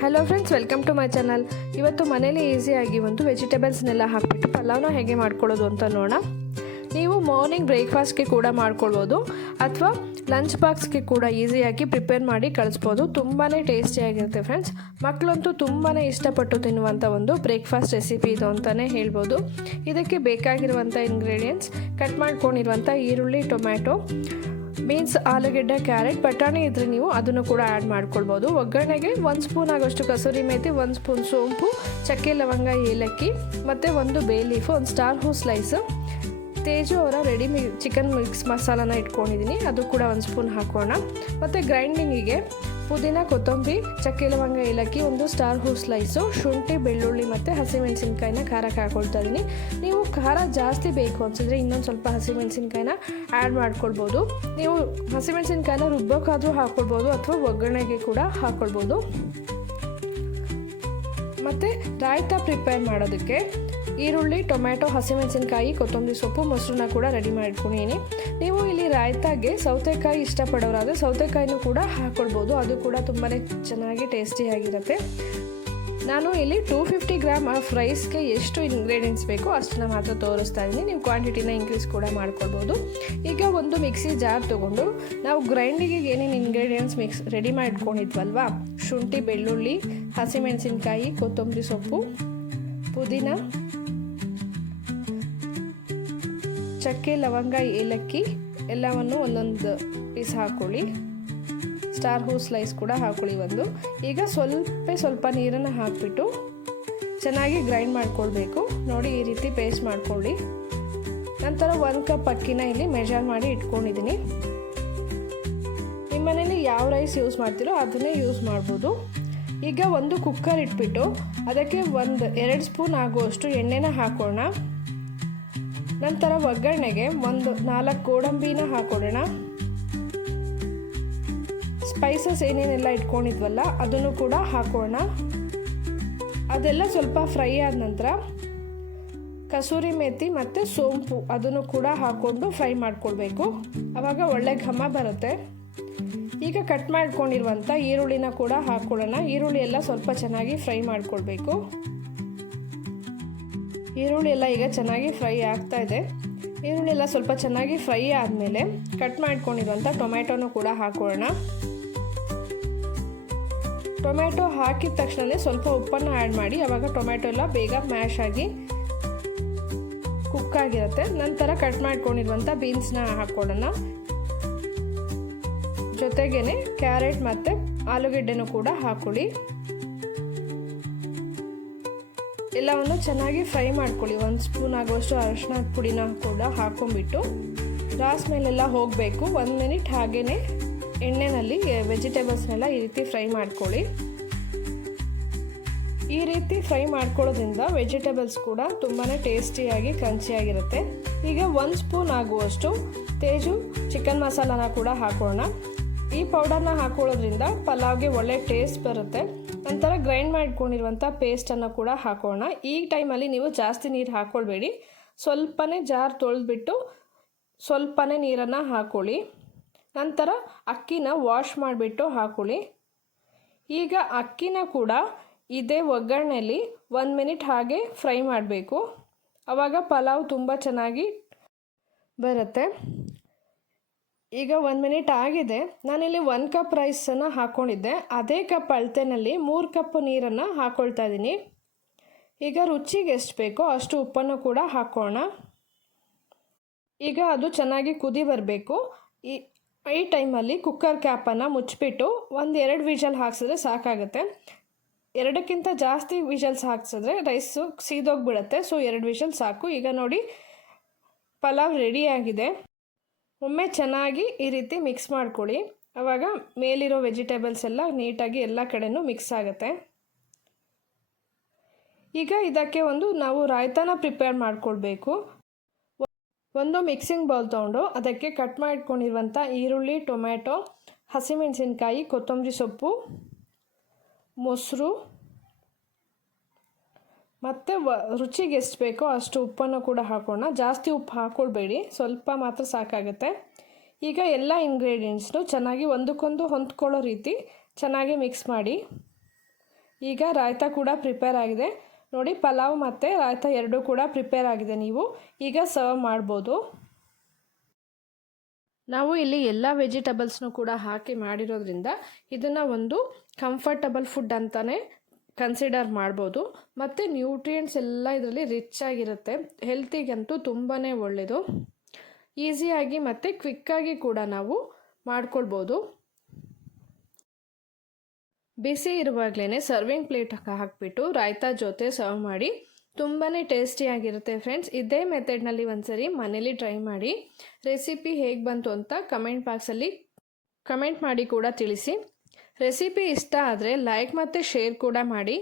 Hello friends welcome to my channel ಇವತ್ತು ಮನೇಲಿ ಈಸಿಯಾಗಿ ಒಂದು ವೆಜಿಟೇಬಲ್ಸ್ನೆಲ್ಲ ಹಾಕಿಬಿಟ್ಟು ಪಲಾವ್ನ ಹೇಗೆ ಮಾಡ್ಕೊಳ್ಳೋದು ಅಂತ ನೋಡೋಣ. ನೀವು ಮಾರ್ನಿಂಗ್ ಬ್ರೇಕ್ಫಾಸ್ಟ್ಗೆ ಕೂಡ ಮಾಡ್ಕೊಳ್ಬೋದು, ಅಥವಾ ಲಂಚ್ ಬಾಕ್ಸ್ಗೆ ಕೂಡ ಈಸಿಯಾಗಿ ಪ್ರಿಪೇರ್ ಮಾಡಿ ಕಳಿಸ್ಬೋದು. ತುಂಬಾ ಟೇಸ್ಟಿಯಾಗಿರುತ್ತೆ ಫ್ರೆಂಡ್ಸ್ ಮಕ್ಕಳಂತೂ ತುಂಬಾ ಇಷ್ಟಪಟ್ಟು ತಿನ್ನುವಂಥ ಒಂದು ಬ್ರೇಕ್ಫಾಸ್ಟ್ ರೆಸಿಪಿ ಇದು ಅಂತಲೇ ಹೇಳ್ಬೋದು. ಇದಕ್ಕೆ ಬೇಕಾಗಿರುವಂಥ ಇಂಗ್ರೀಡಿಯೆಂಟ್ಸ್ ಕಟ್ ಮಾಡ್ಕೊಂಡಿರುವಂಥ ಈರುಳ್ಳಿ ಟೊಮ್ಯಾಟೊ ಬೀನ್ಸ್ ಆಲೂಗೆಡ್ಡೆ, ಕ್ಯಾರೆಟ್, ಬಟಾಣಿ ಇದ್ರೆ ನೀವು ಅದನ್ನು ಕೂಡ ಆ್ಯಡ್ ಮಾಡ್ಕೊಳ್ಬೋದು. ಒಗ್ಗರಣೆಗೆ ಒಂದು ಸ್ಪೂನ್ ಆಗೋಷ್ಟು ಕಸೂರಿ ಮೇತಿ, ಒಂದು ಸ್ಪೂನ್ ಸೋಂಪು, ಚಕ್ಕೆ ಲವಂಗ, ಏಲಕ್ಕಿ, ಮತ್ತು ಒಂದು ಬೇ ಲೀಫು ಒಂದು ಸ್ಟಾರ್ ಹೂ ಸ್ಲೈಸು ತೇಜು ಅವರ ರೆಡಿ ಮಿ ಚಿಕನ್ ಮಿಕ್ಸ್ ಮಸಾಲಾನ ಇಟ್ಕೊಂಡಿದ್ದೀನಿ ಅದು ಕೂಡ ಒಂದು ಸ್ಪೂನ್ ಹಾಕೋಣ. ಮತ್ತು ಗ್ರೈಂಡಿಂಗಿಗೆ ಪುದೀನ ಕೊತ್ತಂಬರಿ ಚಕ್ಕೆ ಲವಂಗ ಏಲಕ್ಕಿ, ಒಂದು ಸ್ಟಾರ್ ಹೂ ಸ್ಲೈಸು ಶುಂಠಿ, ಬೆಳ್ಳುಳ್ಳಿ ಮತ್ತು ಹಸಿಮೆಣಸಿನ್ಕಾಯಿನ ಖಾರಕ್ಕೆ ಹಾಕೊಳ್ತಾ ಇದ್ದೀನಿ ನೀವು ಖಾರ ಜಾಸ್ತಿ ಬೇಕು ಅನ್ಸಿದ್ರೆ ಇನ್ನೊಂದು ಸ್ವಲ್ಪ ಹಸಿಮೆಣಸಿನ್ಕಾಯಿನ ಆ್ಯಡ್ ಮಾಡ್ಕೊಳ್ಬೋದು. ನೀವು ಹಸಿಮೆಣಸಿನ್ಕಾಯಿನ ರುಬ್ಬೋಕ್ಕಾದರೂ ಹಾಕ್ಕೊಳ್ಬೋದು ಅಥವಾ ಒಗ್ಗರಣೆಗೆ ಕೂಡ ಹಾಕ್ಕೊಳ್ಬೋದು ಮತ್ತು ರಾಯ್ತಾ ಪ್ರಿಪೇರ್ ಮಾಡೋದಕ್ಕೆ ಈರುಳ್ಳಿ, ಟೊಮ್ಯಾಟೊ, ಹಸಿಮೆಣಸಿನ್ಕಾಯಿ, ಕೊತ್ತಂಬರಿ ಸೊಪ್ಪು, ಮೊಸರನ್ನ ಕೂಡ ರೆಡಿ ಮಾಡ್ಕೊಂಡಿದ್ದೀನಿ. ನೀವು ಇಲ್ಲಿ ರಾಯ್ತಾಗೆ ಸೌತೆಕಾಯಿ ಇಷ್ಟಪಡೋರಾದರೆ ಸೌತೆಕಾಯಿನೂ ಕೂಡ ಹಾಕ್ಕೊಳ್ಬೋದು ಅದು ಕೂಡ ತುಂಬಾ ಚೆನ್ನಾಗಿ ಟೇಸ್ಟಿಯಾಗಿರುತ್ತೆ ನಾನು ಇಲ್ಲಿ ಟೂ ಫಿಫ್ಟಿ ಗ್ರಾಮ್ ಆಫ್ ರೈಸ್ಗೆ ಎಷ್ಟು ಇಂಗ್ರೀಡಿಯೆಂಟ್ಸ್ ಬೇಕೋ ಅಷ್ಟನ್ನ ಮಾತ್ರ ತೋರಿಸ್ತಾ ಇದ್ದೀನಿ. ನೀವು ಕ್ವಾಂಟಿಟಿನ ಇನ್ಕ್ರೀಸ್ ಕೂಡ ಮಾಡ್ಕೊಳ್ಬೋದು ಈಗ ಒಂದು ಮಿಕ್ಸಿ ಜಾರ್ ತೊಗೊಂಡು ನಾವು ಗ್ರೈಂಡಿಗೆ ಏನೇನು ಇಂಗ್ರೀಡಿಯೆಂಟ್ಸ್ ಮಿಕ್ಸ್ ರೆಡಿ ಮಾಡ್ಕೊಂಡಿದ್ವಲ್ವಾ? ಶುಂಠಿ, ಬೆಳ್ಳುಳ್ಳಿ, ಹಸಿಮೆಣಸಿನ್ಕಾಯಿ, ಕೊತ್ತಂಬರಿ ಸೊಪ್ಪು, ಪುದೀನ ಚಕ್ಕೆ, ಲವಂಗ, ಏಲಕ್ಕಿ ಎಲ್ಲವನ್ನು ಒಂದೊಂದು ಪೀಸ್ ಹಾಕ್ಕೊಳ್ಳಿ ಸ್ಟಾರ್ ಹೂ ಸ್ಲೈಸ್ ಕೂಡ ಹಾಕೊಳ್ಳಿ ಒಂದು. ಈಗ ಸ್ವಲ್ಪ ಸ್ವಲ್ಪ ನೀರನ್ನು ಹಾಕಿಬಿಟ್ಟು ಚೆನ್ನಾಗಿ ಗ್ರೈಂಡ್ ಮಾಡ್ಕೊಳ್ಬೇಕು. ನೋಡಿ ಈ ರೀತಿ ಪೇಸ್ಟ್ ಮಾಡ್ಕೊಳ್ಳಿ. ನಂತರ ಒಂದು ಕಪ್ ಅಕ್ಕಿನ ಇಲ್ಲಿ ಮೆಜರ್ ಮಾಡಿ ಇಟ್ಕೊಂಡಿದ್ದೀನಿ. ನಿಮ್ಮ ಮನೇಲಿ ಯಾವ ರೈಸ್ ಯೂಸ್ ಮಾಡ್ತೀರೋ ಅದನ್ನೇ ಯೂಸ್ ಮಾಡ್ಬೋದು. ಈಗ ಒಂದು ಕುಕ್ಕರ್ ಇಟ್ಬಿಟ್ಟು ಅದಕ್ಕೆ ಒಂದು ಎರಡು ಸ್ಪೂನ್ ಆಗುವಷ್ಟು ಎಣ್ಣೆನ ಹಾಕೋಣ ನಂತರ ಒಗ್ಗರಣೆಗೆ ಒಂದು ನಾಲ್ಕು ಗೋಡಂಬಿನ ಹಾಕೊಡೋಣ. ಸ್ಪೈಸಸ್ ಏನೇನೆಲ್ಲ ಇಟ್ಕೊಂಡಿದ್ವಲ್ಲ ಅದನ್ನು ಕೂಡ ಹಾಕೋಣ ಅದೆಲ್ಲ ಸ್ವಲ್ಪ ಫ್ರೈ ಆದ ನಂತರ ಕಸೂರಿ ಮೇಥಿ ಮತ್ತು ಸೋಂಪು ಅದನ್ನು ಕೂಡ ಹಾಕ್ಕೊಂಡು ಫ್ರೈ ಮಾಡ್ಕೊಳ್ಬೇಕು. ಆವಾಗ ಒಳ್ಳೆ ಘಮ ಬರುತ್ತೆ. ಈಗ ಕಟ್ ಮಾಡ್ಕೊಂಡಿರುವಂಥ ಈರುಳ್ಳಿನ ಕೂಡ ಹಾಕ್ಕೊಳ್ಳೋಣ ಈರುಳ್ಳಿ ಎಲ್ಲ ಸ್ವಲ್ಪ ಚೆನ್ನಾಗಿ ಫ್ರೈ ಮಾಡ್ಕೊಳ್ಬೇಕು. ಈರುಳ್ಳಿ ಎಲ್ಲ ಈಗ ಚೆನ್ನಾಗಿ ಫ್ರೈ ಆಗ್ತಾ ಇದೆ. ಈರುಳ್ಳಿ ಎಲ್ಲ ಸ್ವಲ್ಪ ಚೆನ್ನಾಗಿ ಫ್ರೈ ಆದಮೇಲೆ ಕಟ್ ಮಾಡ್ಕೊಂಡಿರುವಂಥ ಟೊಮ್ಯಾಟೊನೂ ಕೂಡ ಹಾಕೋಣ. ಟೊಮ್ಯಾಟೊ ಹಾಕಿದ ತಕ್ಷಣ ಸ್ವಲ್ಪ ಉಪ್ಪನ್ನು ಆ್ಯಡ್ ಮಾಡಿ ಆವಾಗ ಟೊಮ್ಯಾಟೊ ಎಲ್ಲ ಬೇಗ ಮ್ಯಾಶ್ ಆಗಿ ಕುಕ್ ಆಗಿರುತ್ತೆ. ನಂತರ ಕಟ್ ಮಾಡ್ಕೊಂಡಿರುವಂಥ ಬೀನ್ಸ್ನ ಹಾಕ್ಕೊಳ್ಳೋಣ ಜೊತೆಗೇ ಕ್ಯಾರೆಟ್ ಮತ್ತು ಆಲೂಗೆಡ್ಡೆನೂ ಕೂಡ ಹಾಕೊಳ್ಳಿ. ಎಲ್ಲವನ್ನು ಚೆನ್ನಾಗಿ ಫ್ರೈ ಮಾಡ್ಕೊಳ್ಳಿ. ಒಂದು ಸ್ಪೂನ್ ಆಗುವಷ್ಟು ಅರಿಶಿನ ಪುಡಿನ ಕೂಡ ಹಾಕೊಂಡ್ಬಿಟ್ಟು ರಾಸ್ ಮೇಲೆಲ್ಲ ಹೋಗಬೇಕು. ಒಂದು ಮಿನಿಟ್ ಹಾಗೇ ಎಣ್ಣೆನಲ್ಲಿ ವೆಜಿಟೇಬಲ್ಸ್ನೆಲ್ಲ ಈ ರೀತಿ ಫ್ರೈ ಮಾಡ್ಕೊಳ್ಳಿ. ಈ ರೀತಿ ಫ್ರೈ ಮಾಡ್ಕೊಳ್ಳೋದ್ರಿಂದ ವೆಜಿಟೇಬಲ್ಸ್ ಕೂಡ ತುಂಬಾ ಟೇಸ್ಟಿಯಾಗಿ, ಕ್ರಂಚಿಯಾಗಿರುತ್ತೆ. ಈಗ ಒಂದು ಸ್ಪೂನ್ ಆಗುವಷ್ಟು ತೇಜು ಚಿಕನ್ ಮಸಾಲಾನ ಕೂಡ ಹಾಕೋಣ ಈ ಪೌಡರ್ನ ಹಾಕೊಳ್ಳೋದ್ರಿಂದ ಪಲಾವ್ಗೆ ಒಳ್ಳೆ ಟೇಸ್ಟ್ ಬರುತ್ತೆ. ನಂತರ ಗ್ರೈಂಡ್ ಮಾಡ್ಕೊಂಡಿರುವಂಥ ಪೇಸ್ಟನ್ನು ಕೂಡ ಹಾಕೋಣ. ಈ ಟೈಮಲ್ಲಿ ನೀವು ಜಾಸ್ತಿ ನೀರು ಹಾಕ್ಕೊಳ್ಬೇಡಿ ಸ್ವಲ್ಪನೇ ಜಾರ್ ತೊಳೆದ್ಬಿಟ್ಟು ಸ್ವಲ್ಪನೇ ನೀರನ್ನು ಹಾಕೊಳ್ಳಿ. ನಂತರ ಅಕ್ಕಿನ ವಾಶ್ ಮಾಡಿಬಿಟ್ಟು ಹಾಕೊಳ್ಳಿ. ಈಗ ಅಕ್ಕಿನ ಕೂಡ ಇದೇ ಒಗ್ಗರಣೆಯಲ್ಲಿ ಒಂದು ಮಿನಿಟ್ ಹಾಗೆ ಫ್ರೈ ಮಾಡಬೇಕು. ಆವಾಗ ಪಲಾವ್ ತುಂಬ ಚೆನ್ನಾಗಿ ಬರುತ್ತೆ. ಈಗ ಒಂದು ಮಿನಿಟ್ ಆಗಿದೆ. ನಾನಿಲ್ಲಿ ಒಂದು ಕಪ್ ರೈಸನ್ನು ಹಾಕ್ಕೊಂಡಿದ್ದೆ ಅದೇ ಕಪ್ ಅಳತೆನಲ್ಲಿ ಮೂರು ಕಪ್ ನೀರನ್ನು ಹಾಕ್ಕೊಳ್ತಾ ಇದ್ದೀನಿ ಈಗ ರುಚಿಗೆ ಎಷ್ಟು ಬೇಕೋ ಅಷ್ಟು ಉಪ್ಪನ್ನು ಕೂಡ ಹಾಕೋಣ. ಈಗ ಅದು ಚೆನ್ನಾಗಿ ಕುದಿ ಬರಬೇಕು. ಈ ಈ ಟೈಮಲ್ಲಿ ಕುಕ್ಕರ್ ಕ್ಯಾಪನ್ನು ಮುಚ್ಚಿಬಿಟ್ಟು ಒಂದು ಎರಡು ವಿಷಲ್ ಹಾಕ್ಸಿದ್ರೆ ಸಾಕಾಗುತ್ತೆ. ಎರಡಕ್ಕಿಂತ ಜಾಸ್ತಿ ವಿಷಲ್ಸ್ ಹಾಕ್ಸಿದ್ರೆ ರೈಸು ಸೀದೋಗ್ಬಿಡುತ್ತೆ. ಸೊ ಎರಡು ವಿಷಲ್ ಸಾಕು. ಈಗ ನೋಡಿ, ಪಲಾವ್ ರೆಡಿಯಾಗಿದೆ ಒಮ್ಮೆ ಚೆನ್ನಾಗಿ ಈ ರೀತಿ ಮಿಕ್ಸ್ ಮಾಡ್ಕೊಳ್ಳಿ. ಆವಾಗ ಮೇಲಿರೋ ವೆಜಿಟೇಬಲ್ಸ್ ಎಲ್ಲ ನೀಟಾಗಿ ಎಲ್ಲ ಕಡೆನೂ ಮಿಕ್ಸ್ ಆಗುತ್ತೆ. ಈಗ ಇದಕ್ಕೆ ಒಂದು ನಾವು ರಾಯ್ತಾನ ಪ್ರಿಪೇರ್ ಮಾಡ್ಕೊಳ್ಬೇಕು. ಒಂದು ಮಿಕ್ಸಿಂಗ್ ಬೌಲ್ ತೊಗೊಂಡು ಅದಕ್ಕೆ ಕಟ್ ಮಾಡ್ಕೊಂಡಿರುವಂಥ ಈರುಳ್ಳಿ, ಟೊಮ್ಯಾಟೊ, ಹಸಿಮೆಣಸಿನ್ಕಾಯಿ, ಕೊತ್ತಂಬರಿ ಸೊಪ್ಪು, ಮೊಸರು ಮತ್ತು ವ, ರುಚಿಗೆ ಎಷ್ಟು ಬೇಕೋ ಅಷ್ಟು ಉಪ್ಪನ್ನು ಕೂಡ ಹಾಕೋಣ. ಜಾಸ್ತಿ ಉಪ್ಪು ಹಾಕ್ಕೊಳ್ಬೇಡಿ ಸ್ವಲ್ಪ ಮಾತ್ರ ಸಾಕಾಗುತ್ತೆ. ಈಗ ಎಲ್ಲ ಇಂಗ್ರೀಡಿಯೆಂಟ್ಸ್ನು ಚೆನ್ನಾಗಿ ಒಂದಕ್ಕೊಂದು ಹೊಂದ್ಕೊಳ್ಳೋ ರೀತಿ ಚೆನ್ನಾಗಿ ಮಿಕ್ಸ್ ಮಾಡಿ. ಈಗ ರಾಯ್ತ ಕೂಡ ಪ್ರಿಪೇರ್ ಆಗಿದೆ. ನೋಡಿ, ಪಲಾವ್ ಮತ್ತು ರಾಯ್ತ ಎರಡೂ ಕೂಡ ಪ್ರಿಪೇರ್ ಆಗಿದೆ ನೀವು. ಈಗ ಸರ್ವ್ ಮಾಡ್ಬೋದು. ನಾವು ಇಲ್ಲಿ ಎಲ್ಲ ವೆಜಿಟೇಬಲ್ಸ್ನು ಕೂಡ ಹಾಕಿ ಮಾಡಿರೋದ್ರಿಂದ ಇದನ್ನು ಒಂದು ಕಂಫರ್ಟಬಲ್ ಫುಡ್ ಅಂತಲೇ ಕನ್ಸಿಡರ್ ಮಾಡ್ಬೋದು. ಮತ್ತು ನ್ಯೂಟ್ರಿಯೆಂಟ್ಸ್ ಎಲ್ಲ ಇದರಲ್ಲಿ ರಿಚ್ ಆಗಿರುತ್ತೆ. ಹೆಲ್ತಿಗಂತೂ ತುಂಬಾ ಒಳ್ಳೆಯದು ಈಸಿಯಾಗಿ ಮತ್ತು ಕ್ವಿಕ್ಕಾಗಿ ಕೂಡ ನಾವು ಮಾಡ್ಕೊಳ್ಬೋದು. ಬಿಸಿ ಇರುವಾಗಲೇ ಸರ್ವಿಂಗ್ ಪ್ಲೇಟ್ ಹಾಕಿಬಿಟ್ಟು ರಾಯ್ತಾ ಜೊತೆ ಸರ್ವ್ ಮಾಡಿ ತುಂಬಾ ಟೇಸ್ಟಿಯಾಗಿರುತ್ತೆ ಫ್ರೆಂಡ್ಸ್ ಇದೇ ಮೆಥಡ್ನಲ್ಲಿ ಒಂದ್ಸರಿ ಮನೇಲಿ ಟ್ರೈ ಮಾಡಿ. ರೆಸಿಪಿ ಹೇಗೆ ಬಂತು ಅಂತ ಕಮೆಂಟ್ ಬಾಕ್ಸಲ್ಲಿ ಕಮೆಂಟ್ ಮಾಡಿ ಕೂಡ ತಿಳಿಸಿ. ರೆಸಿಪಿ ಇಷ್ಟ ಆದರೆ ಲೈಕ್ ಮತ್ತು ಶೇರ್ ಕೂಡ ಮಾಡಿ.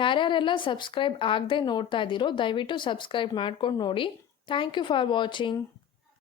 ಯಾರ್ಯಾರೆಲ್ಲ ಸಬ್ಸ್ಕ್ರೈಬ್ ಆಗದೆ ನೋಡ್ತಾ ಇದ್ದೀರೋ ದಯವಿಟ್ಟು ಸಬ್ಸ್ಕ್ರೈಬ್ ಮಾಡ್ಕೊಂಡು ನೋಡಿ. Thank you for watching